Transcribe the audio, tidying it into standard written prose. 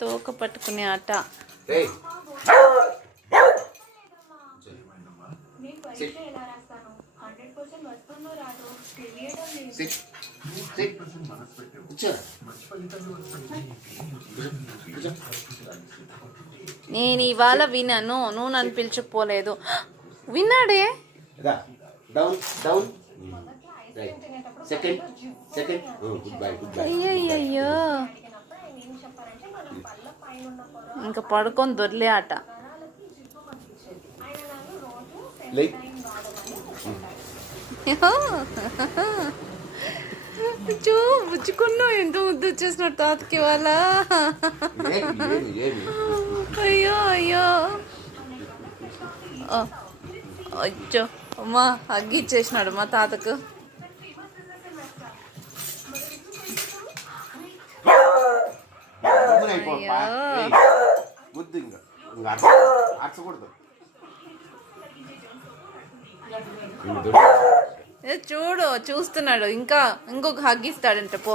తోక పట్టుకునే ఆట. నేను ఇవాళ విన్నాను, నువ్వు నన్ను పిలిచిపోలేదు. విన్నాడే. అయ్యయ్యో, ఇంకా పడుకొని దొర్లే ఆట. బుచ్చుకున్నావు, ఎంత ముద్దు వచ్చేసినాడు తాతకి వాళ్ళ. అయ్యో అయ్యో అచ్చో అమ్మా, అగ్గి ఇచ్చేసినాడు మా తాతకు. చూడు, చూస్తున్నాడు, ఇంకా ఇంకొక హగ్గిస్తాడంట. పో.